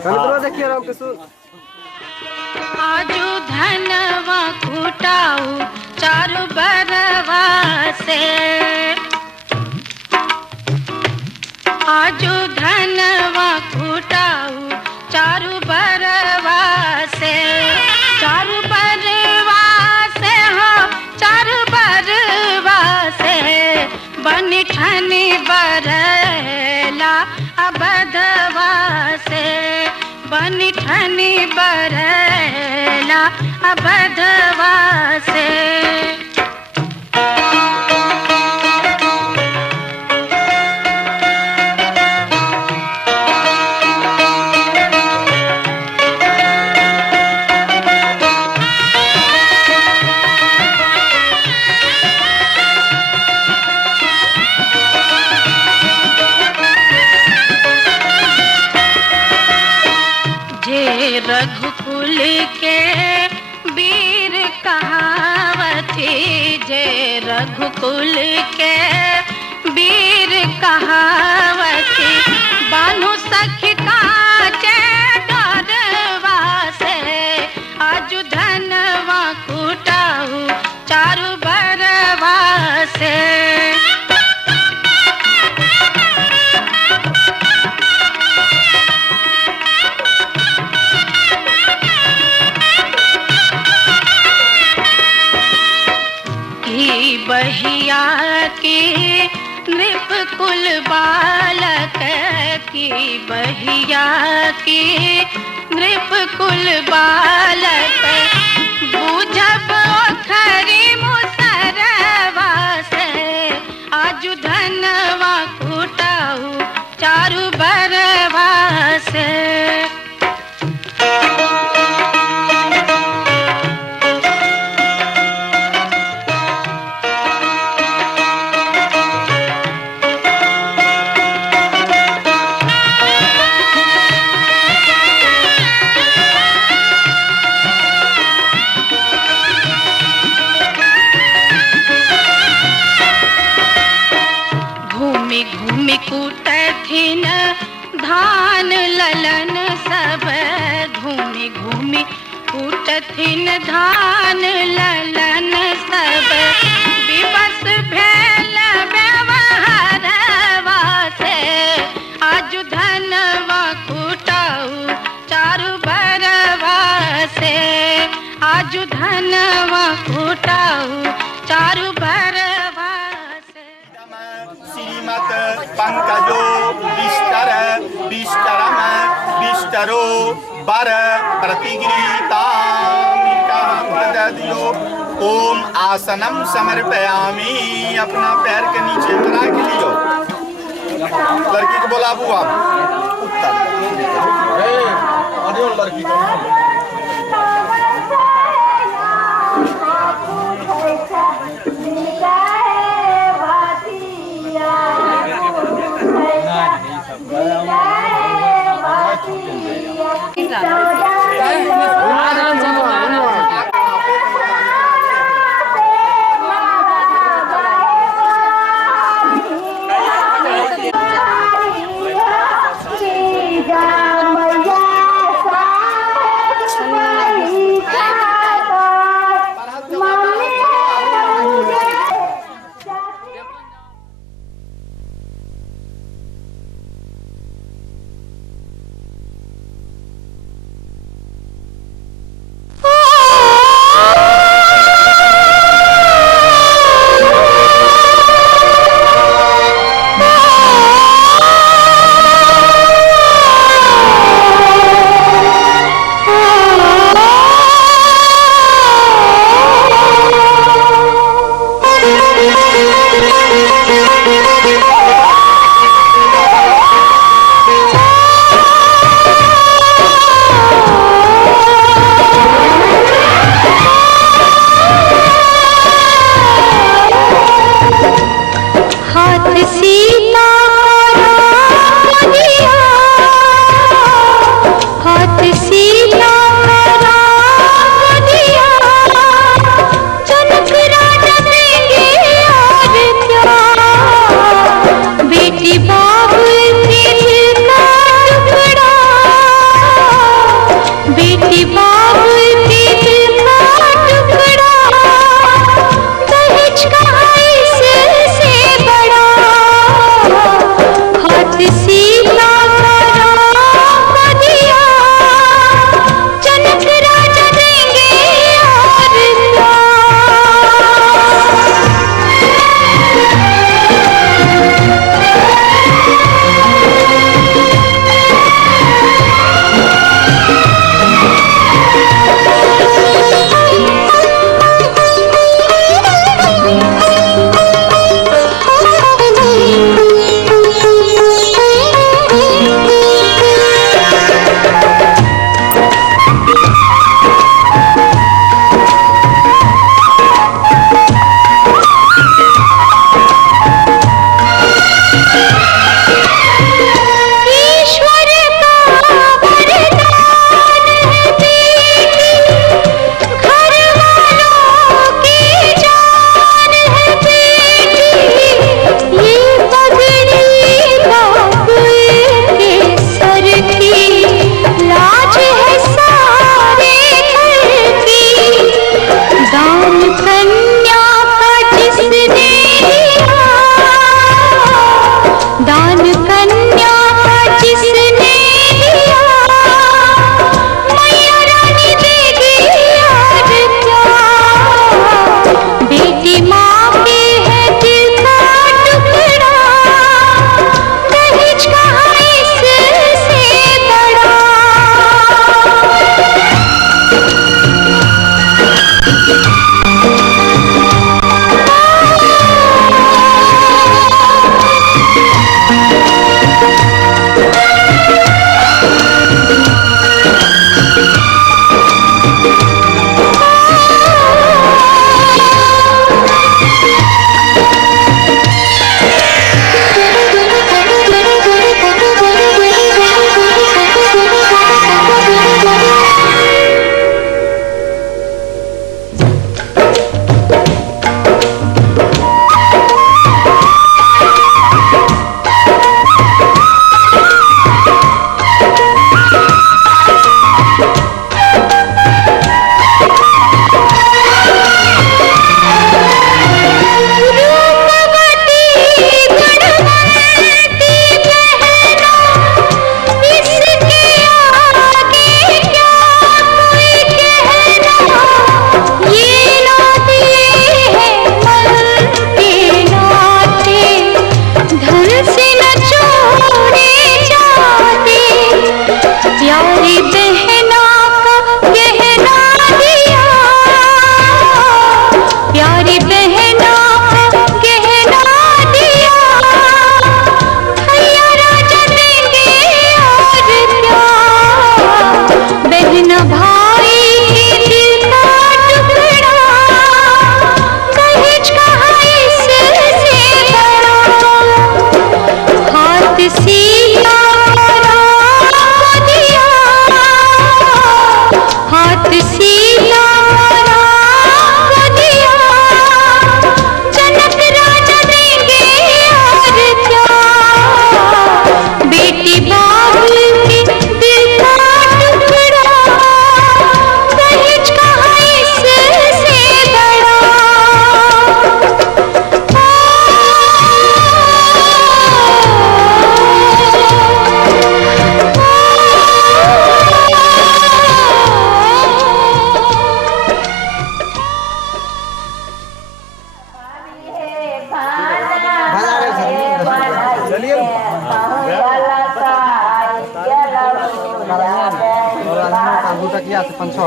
देखिए राम के आजू धनवा कुटाऊ चारु बरवा से, आजू धनवा कुटाऊ चारु बरवा से, चारु बरवा से हो चारु बरवा से, बनी ठनी बरला अबधवा से, बनी ठनी बरला अबधवा से। रघुकुल के वीर कहावती, जय रघुकुल के वीर कहावती, बानु सखी काचे डरवा से, आजु धनवा कुटाऊ चारु बरवा से। बहिया की नृप कुल बालक की, बहिया की नृप कुल बालक, बूझब खरी मुसरवा से, आजु धनवा कुटाऊ चारु बरवा से। घूमि कूटथिन धान ललन सब, घूमि घूमि कूटथिन धान ललन सब, विवश भेल व्यवहारवा से, आजु धनवा कुटाऊ चारु बरवा से, आजु धनवा कुटाऊ चारु बरवा से। श्रीमत् पंकजो विस्तर विस्तरम विस्तरो बर प्रतिगृहीता प्रदद्यो। ओम आसनम समर्पयामि, अपना पैर के नीचे करा के लियो। लड़की को बोला बुआ उत्तर लड़की को तकिया से 500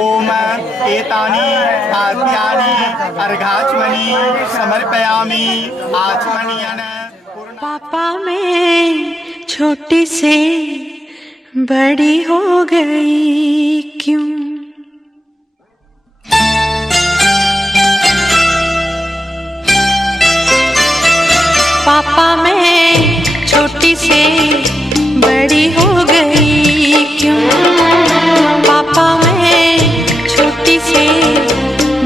ओम एतानि खाद्यानि अर्घाचमनि समर्पयामि आचमनीयन। पापा मैं छोटी से बड़ी हो गई क्यों? पापा मैं छोटी से बड़ी हो गई क्यों? पापा मैं छोटी से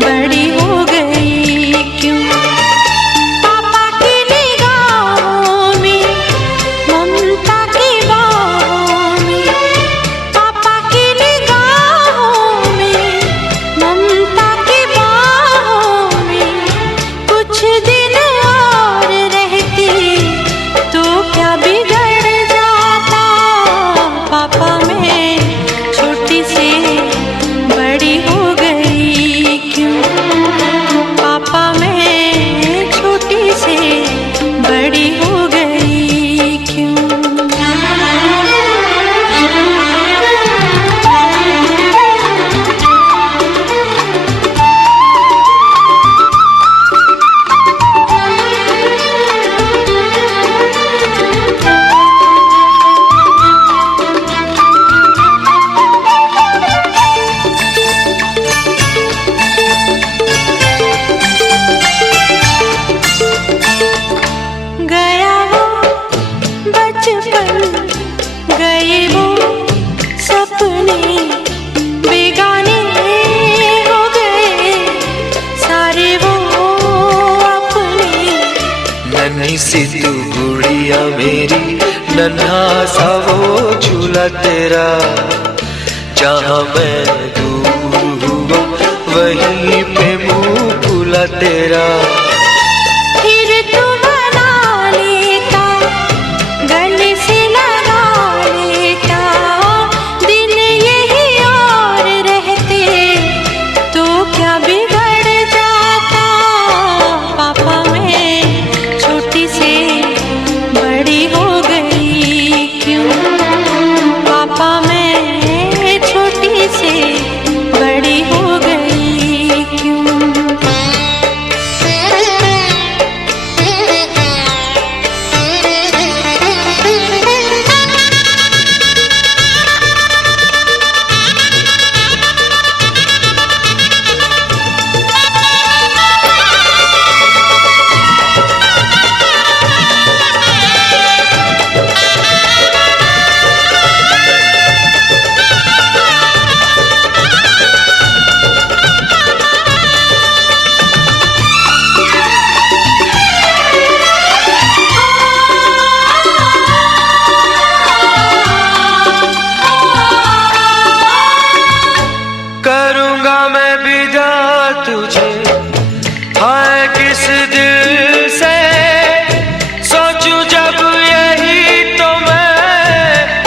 बड़ी हो गई क्यों? पापा की निगाहों में ममता की बाहों में, पापा की निगाहों में ममता की बाहों में कुछ दिन और रहती तो क्या बिगड़ जाता? पापा मैं छोटी से बड़ी हो गई क्यों? पापा मैं छोटी से बड़ी हो गई क्यों? गया वो बचपन, गए वो सपने, बेगाने हो गए सारे वो अपने। नन्ही सी तू गुड़िया मेरी, नन्हा सा वो झूला तेरा, जहाँ मैं दूर हुआ वहीं पे मुँह फूला तेरा। फिर तू बना लेता, गले से लगा लेता, दिन यही और रहते तो क्या बिगड़ जाता? पापा मैं छोटी से बड़ी हो गई क्यों? पापा मैं छोटी से बड़ी हो गई क्यों? करूँगा मैं विदा तुझे, हाय किस दिल से सोचूं जब यही तो मैं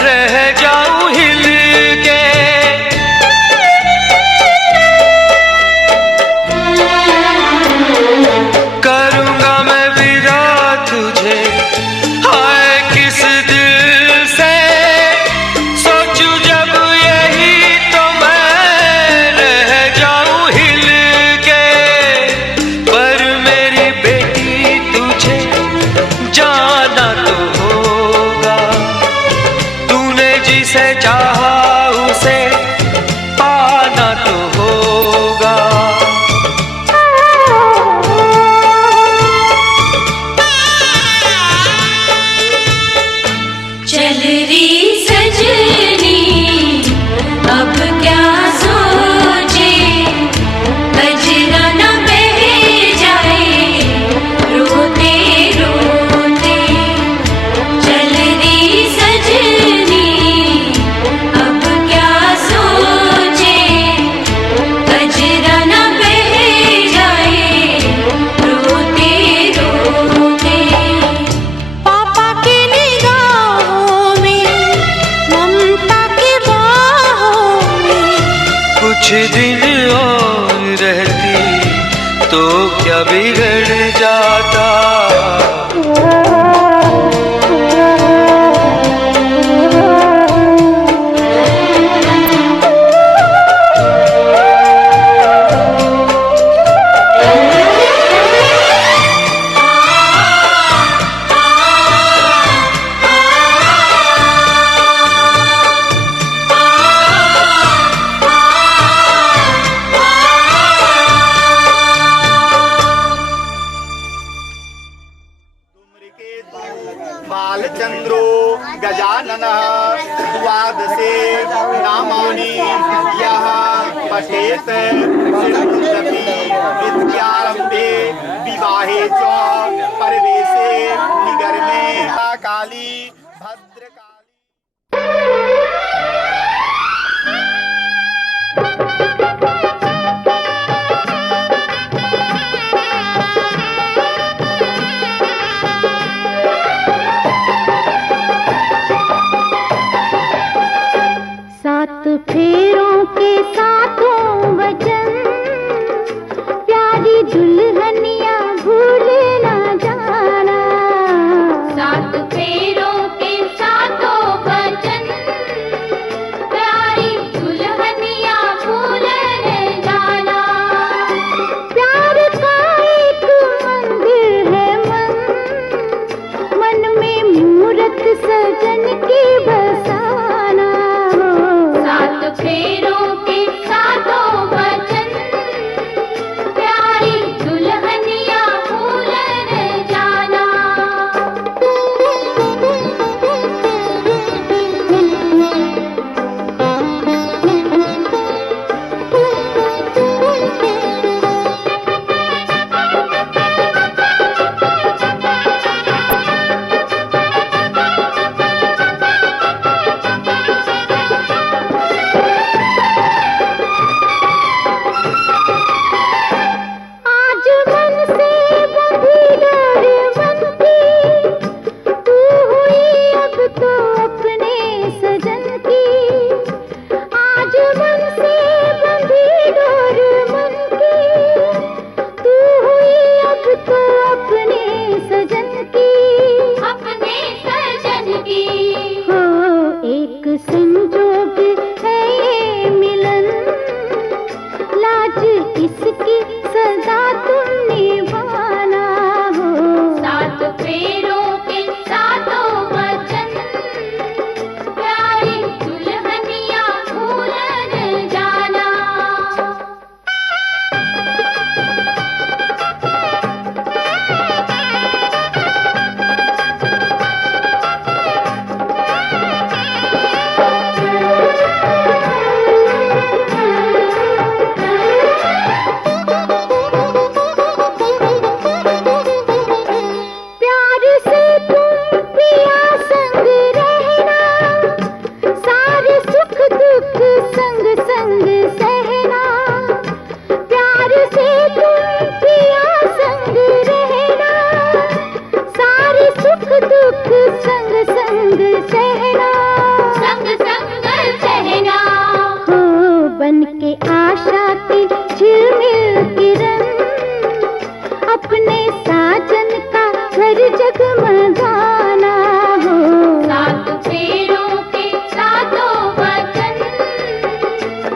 रह जाऊं हिल के। करूँगा मैं विदा तुझे, हाय किस दिल से सोचूं जब यही तो मैं रह जाऊं हिल के। पर मेरी बेटी तुझे जाना तो होगा, तूने जिसे चाहा उसे पाना तो होगा। चल री सजनी अब क्या सोचे, गजरा न बह जाए रोते रोते। चल री सजनी अब क्या सोचे, गजरा न बह जाए रोते रोते। पापा की निगाहों में ममता की बाहों में कुछ दिन और बालचंद्रो गजाननः द्वादशे नामानि यः पठेत सिद्ध्यति विद्यारम्भे विवाहे च परवेशे निगर्मे काली भद्रकाली। सात फेरों के सातों वचन, प्यारी दुल्हनिया भूल ना जाना। सात फेरों के सातों वचन, प्यारी दुल्हनिया भूल न जाना। प्यार का एक मंदिर है मन, मन में मूरत सजन की बसाना। सात फेरों के सातों वचन, प्यारी दुल्हनिया भूल न जाना। आज मन से बंधी डोर बनती, तू हुई अब तो अपने सजन की। आज मन से बंधी डोर बनती, तू हुई अब तो अपने सजन की। अपने सजन की हो एक संजोग है ये मिलन, लाज इसकी सदा तुम निभाना हो। सात फेरों के सातों वचन, प्यारी दुल्हनिया भूल न जाना। प्यार से तुम पिया संग रहना, सारे सुख दुख संग संग सहना। प्यार से तुम पिया संग रहना, सारे सुख दुख संग संग सहना। संग संग सहना हो बन के आशा की झिलमिल किरण, अपने साजन का घर जगमगाना हो। सात फेरों के सातों वचन,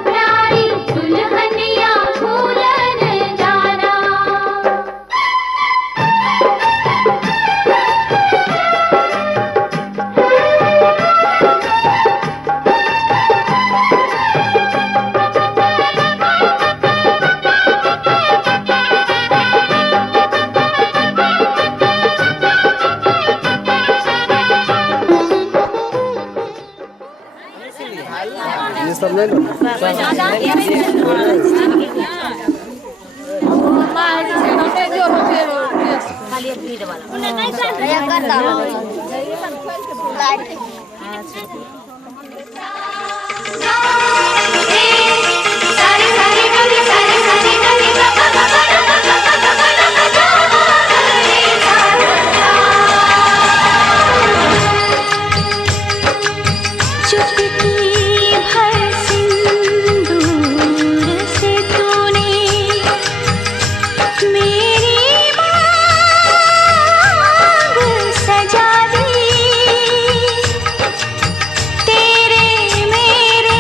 प्यारी दुल्हनिया भूल न जाना। तेरे मेरे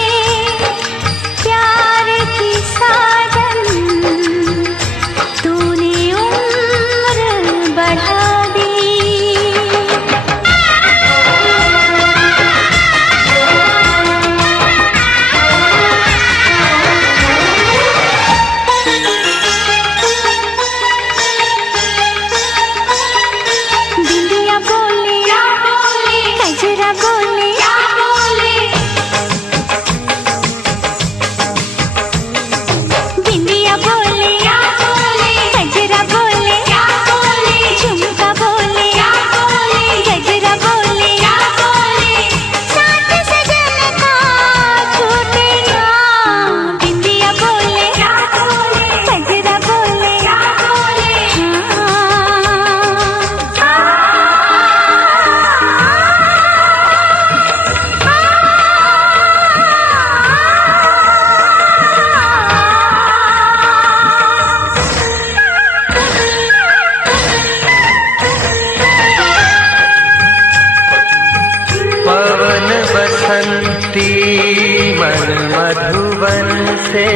बन से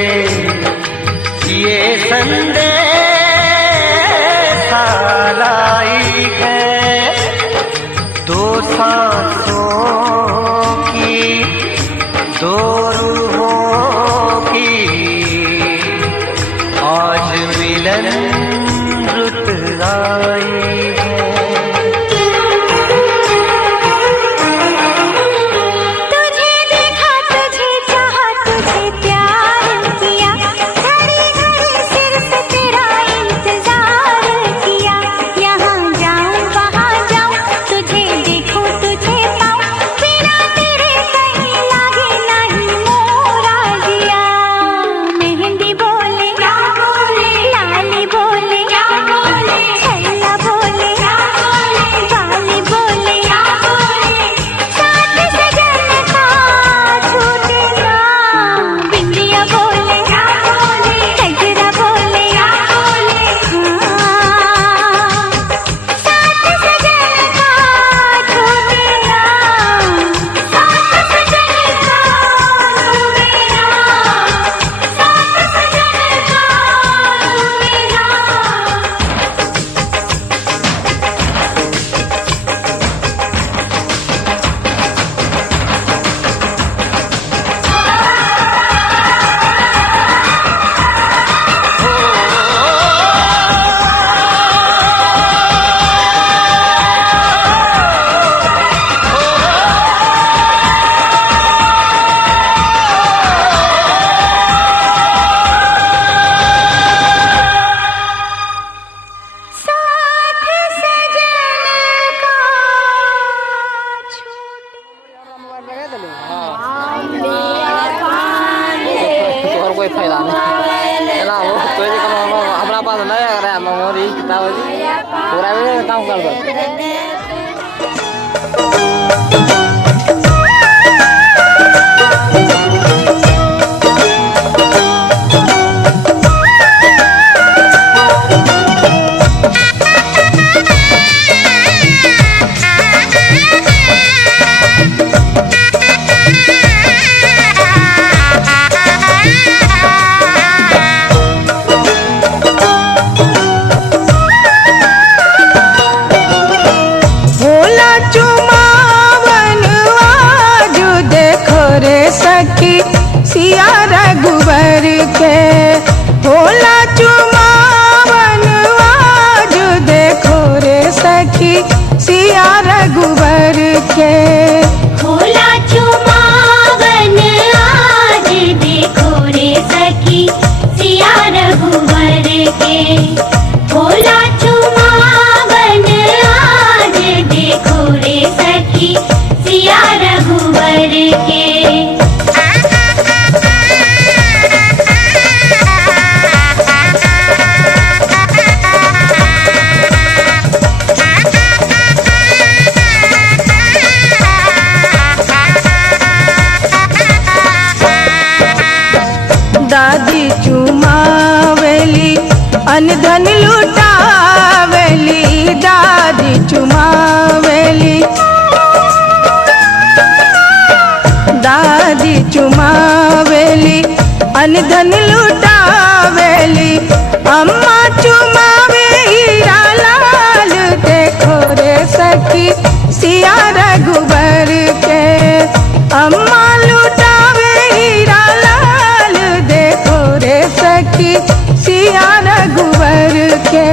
ये संदेशा लाई है, दो सांसों की दो रूहों की आज मिलन रुत आई है। तुझे देखा, तुझे चाहा, तुझे प्यार किया, घड़ी घड़ी सिर्फ तेरा इंतजार किया। यहाँ जाऊं वहाँ जाऊं, तुझे देखूं तुझे पाऊं, बिना तेरे कहीं लागे नहीं मोरा जिया। मेहंदी बोले क्या बोले, लाली बोले क्या बोले, छैया बोले क्या बोले, बाली बोले क्या बोले, साथ सजन का छूटे ना। बिंदिया बोले क्या बोले, गजरा बोले क्या बोले, हाँ साथ सजन का छूटे ना, साथ सजन का छूटे ना, साथ सजन का छूटे ना। साथ सजन का और कोई फायदा नहीं ना वो तो ये काम हमारा पास नहीं आ रहा है मेमोरी किताब पूरा भी काम कर दो। भोला चुमावन आज देखो रे सखी सिया रघुबर के। भोला चुमावन आज देखो रे सखी सिया रघुबर के। भोला चुमावन आज देखो रे सखी सिया रघुवर के। भोला चुमावन आज देखो रे सखी सिया रघुवर के। दादी चुमावेली अनधन लुटावेली, दादी चुमावेली, दादी चुमावेली अनधन लुटावेली। अम्मा चुमावे हीरा लाल देखो रे सखी सिया रघुबर के। अम्मा लुटावे हीरा लाल देखो रे सखी सिया रघुवर के।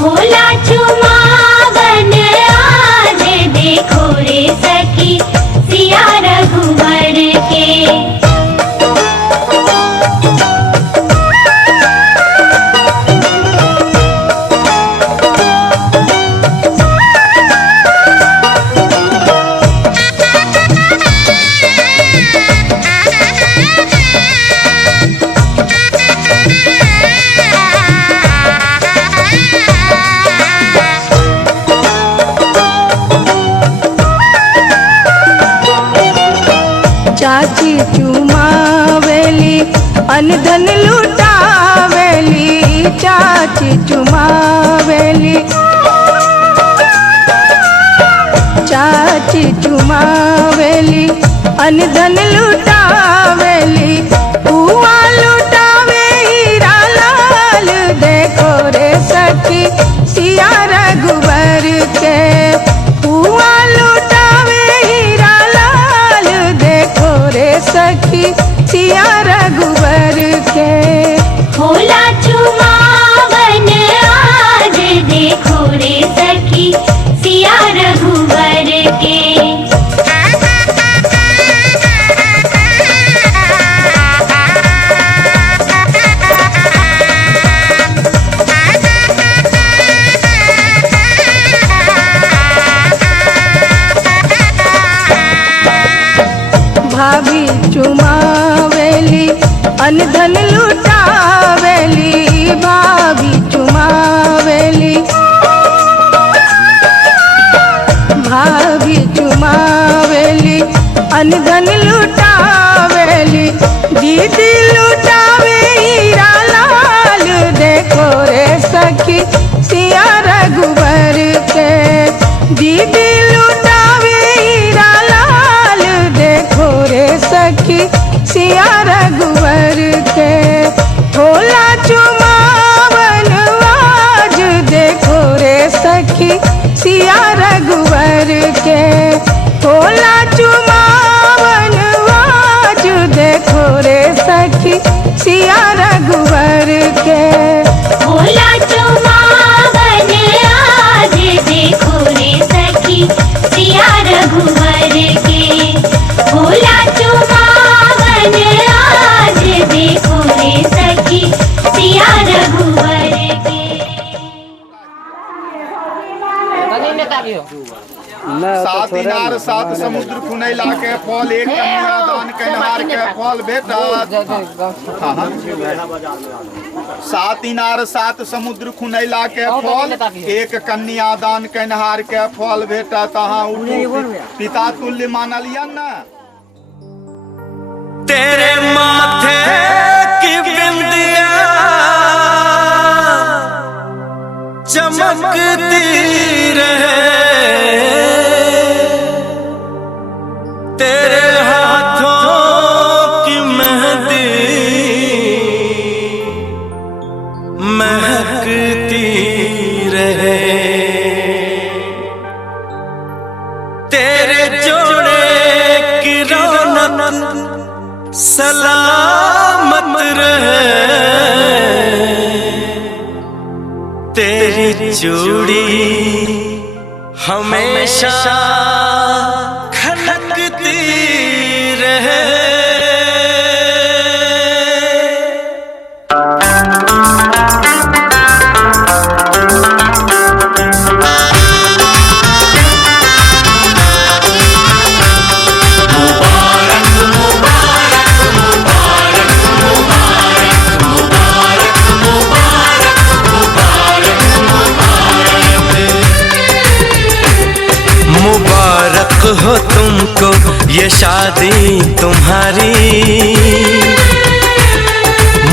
भोला चुमावन आज देखो रे सखी सिया रघुवर के। चाची चुमावेली अनधन लुटावेली, चाची चुमावेली, चाची चुमावेली अनधन लुटावेली। पुआ लुटावे हीरा लाल देखो रे सखी सिया रघुवर के पुआ लुटावे हीरा लाल देखो रे सखी सिया रघुवर के भोला चुमावन आज देखो रे सखी सिया रघुवर के भाभी चुमावेली अनधन लुटावेली भाभी चुमावेली भाभी चुमावेली अनधन लुटावेली दीदी लुटावे हीरा लाल देखो रे सखी सिया रघुवर के दीदी लुटावे हीरा लाल देखो रे सखी सिया रघुवर के भोला चुमावन आज देखो रे सखी सिया रघुवर के भोला चुमावन आज देखो रे सखी सिया रघुवर के भोला चुमावन आज देखो रे सखी सिया रघुवर के भोला चुमावन आज देखो रे सखी सिया रघुवर के सात इनार सात समुद्र खुनैला के फल एक कन्यादान कन्हार के फल भेटत सात इनार सात समुद्र खुनैला के फल एक कन्यादान कन्हार के फल भेटत अहाँ उठू पिता तुल्य मानल यऽ न तेरे माथे की बिंदिया चमकती रहे तेरे हाथों की मेहंदी महकती रहे तेरे जोड़े की रौनक सलामत रहे तेरी चूड़ी हमेशा खनकती रहे मुबारक हो तुमको ये शादी तुम्हारी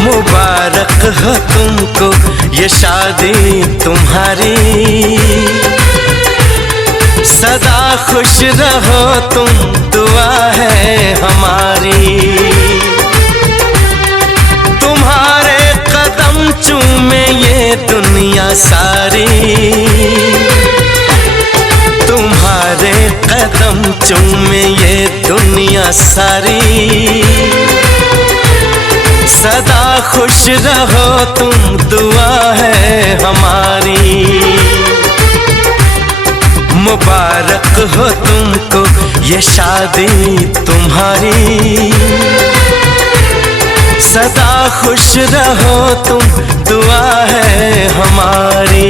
मुबारक हो तुमको ये शादी तुम्हारी सदा खुश रहो तुम दुआ है हमारी तुम्हारे कदम चूमे ये दुनिया सारी तुम्हारे कदम चूमे ये दुनिया सारी सदा खुश रहो तुम दुआ है हमारी मुबारक हो तुमको ये शादी तुम्हारी सदा खुश रहो तुम दुआ है हमारी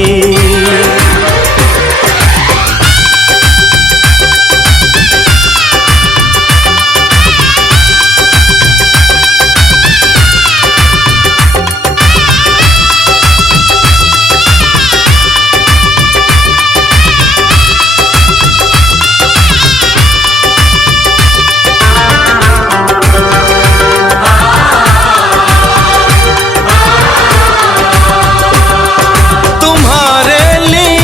तुम्हारे लिए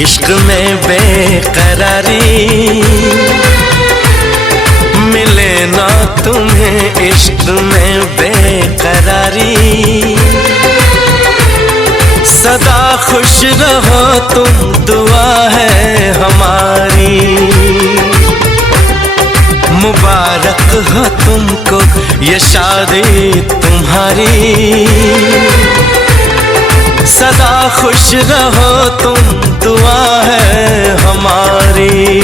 इश्क में बेकरारी, मिले ना तुम्हें इश्क में बेकरारी। सदा खुश रहो तुम, दुआ है हमारी। मुबारक हो तुमको ये शादी तुम्हारी। सदा खुश रहो तुम, दुआ है हमारी।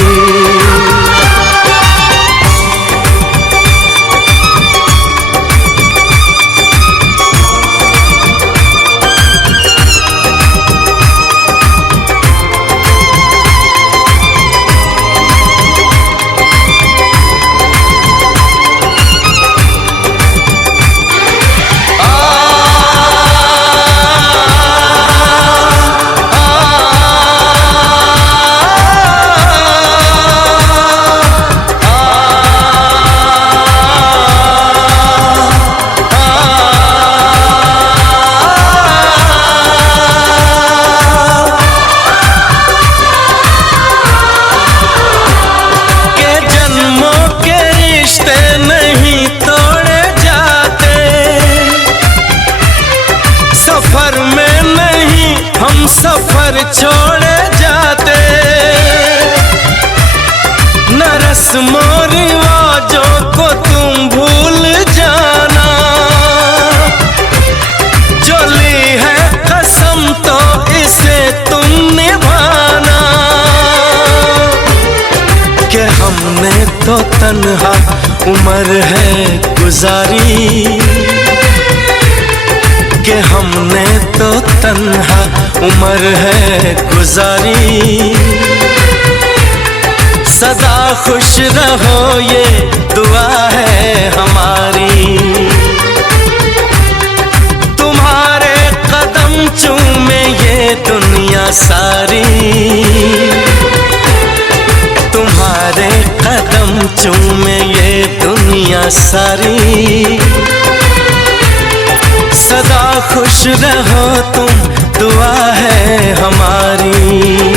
सफर छोड़े जाते, न रस्मों रिवाजों को तुम भूल जाना। जो ली है कसम तो इसे तुम निभाना। कि हमने तो तन्हा उम्र है गुजारी। कि हमने तो तन्हा उम्र है गुजारी। सदा खुश रहो ये दुआ है हमारी। तुम्हारे कदम चूमे ये दुनिया सारी। तुम्हारे कदम चूमे ये दुनिया सारी। सदा खुश रहो तुम, दुआ है हमारी।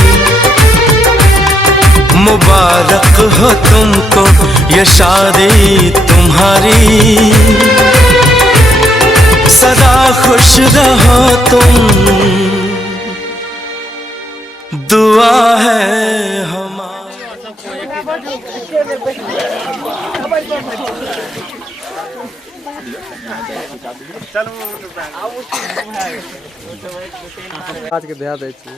मुबारक हो तुमको ये शादी तुम्हारी। सदा खुश रहो तुम, दुआ है हमारी। आज के ध्यान दै छी।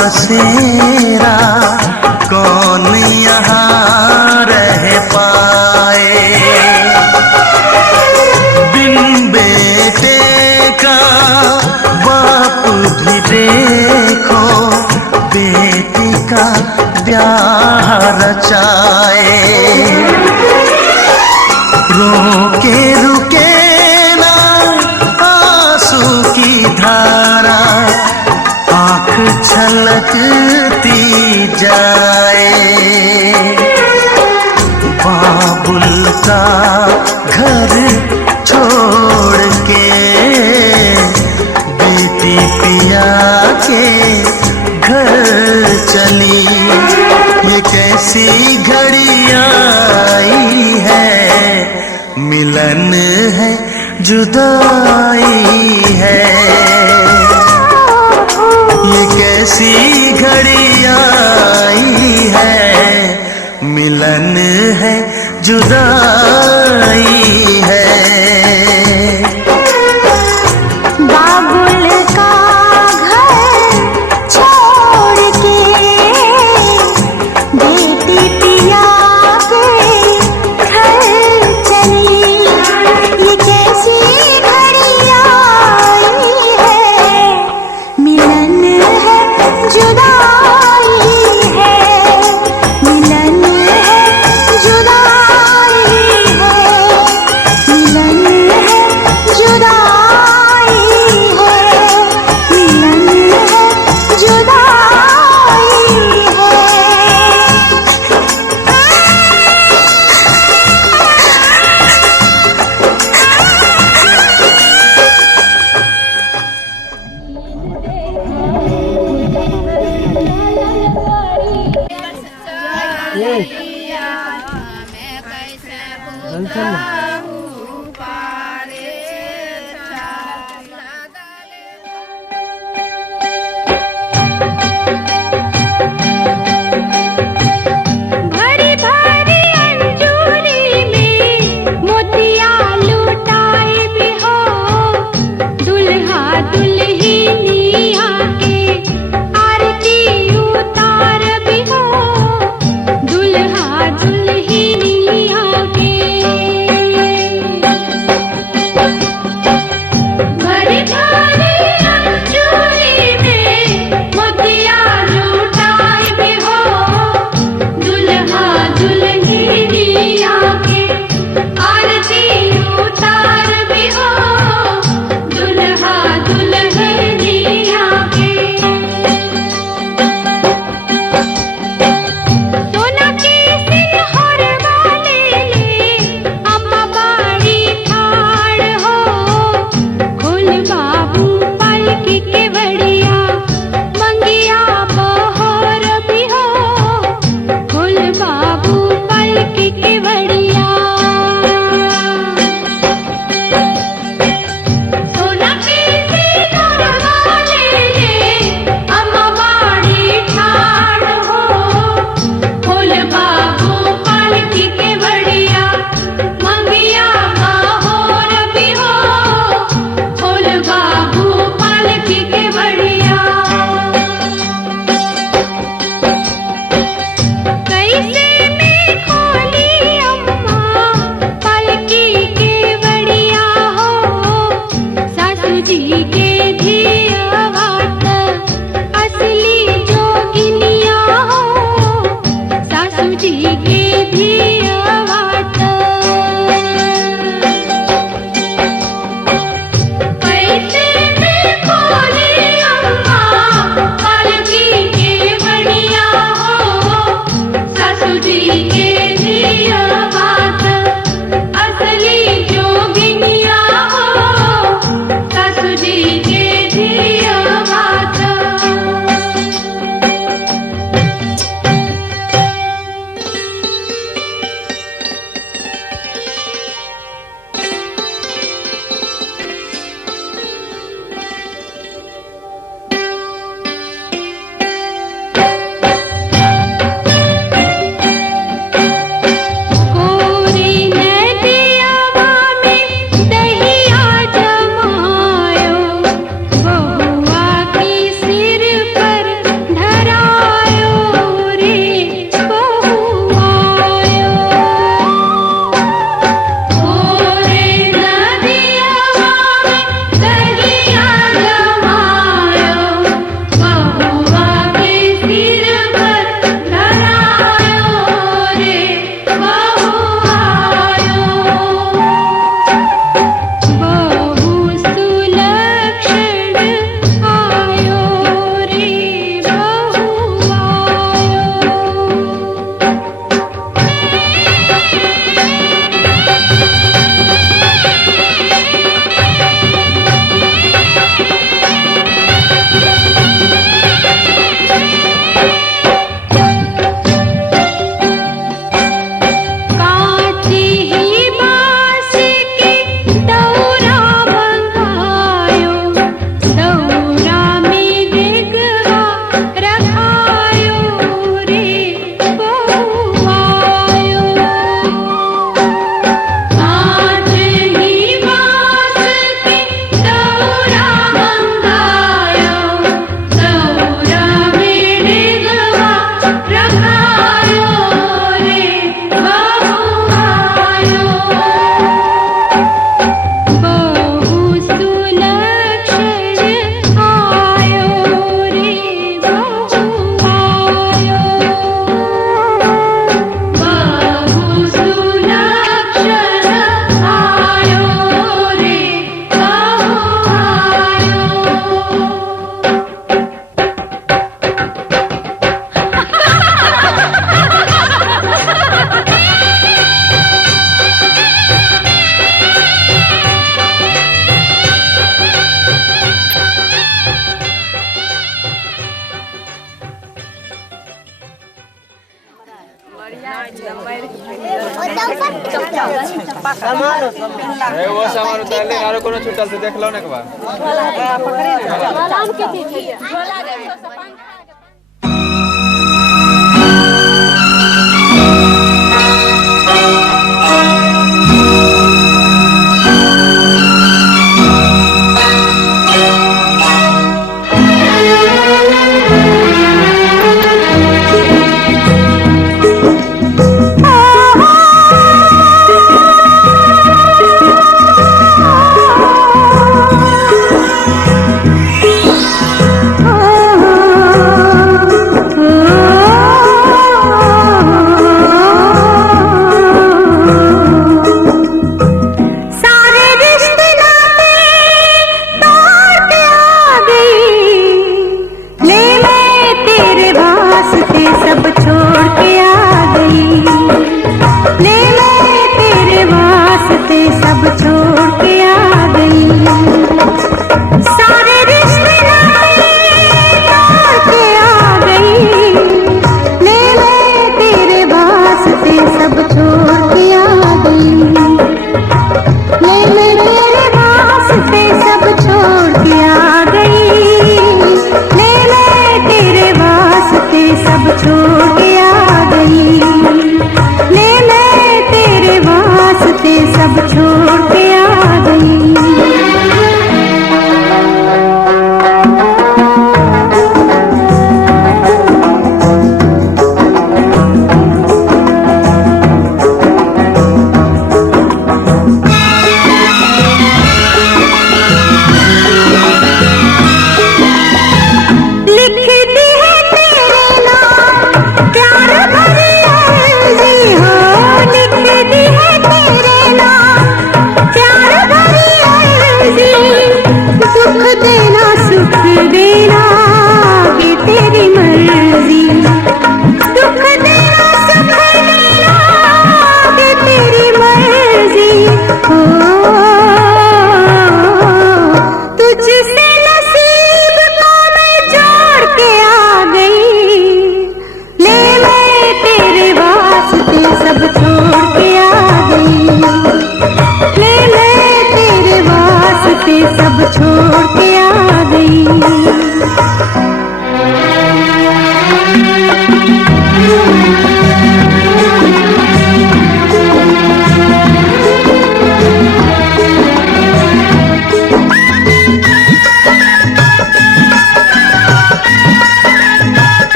बसेरा कौन यहाँ रह पाए। बिन बेटे का बाप भी देखो बेटी का ब्याह रचाए। रोके रुके छलकती जाए। बाबुल का घर छोड़ के बेटी पिया के घर चली। ये कैसी घड़ी आई है, मिलन है जुदाई है। ये कैसी घड़ी आई है, मिलन है जुदाई है। बाबुल का घर छोड़ के बेटी पिया के घर चली। ये कैसी घड़ी आई है, मिलन है जुदाई है। मिलन है जुदाई है। मिलन है जुदाई है। मिलन है जुदाई है। भरी भरी अंजूरी में मोतिया लुटाए भी हो। दुल्हा दुल्हनिया के आरती उतार भी हो। दुल्हा वो सामान उतार ले आरो कोनो छुटल से देख लो ना एक बार आराम के पीछे आ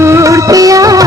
मूर्तियाँ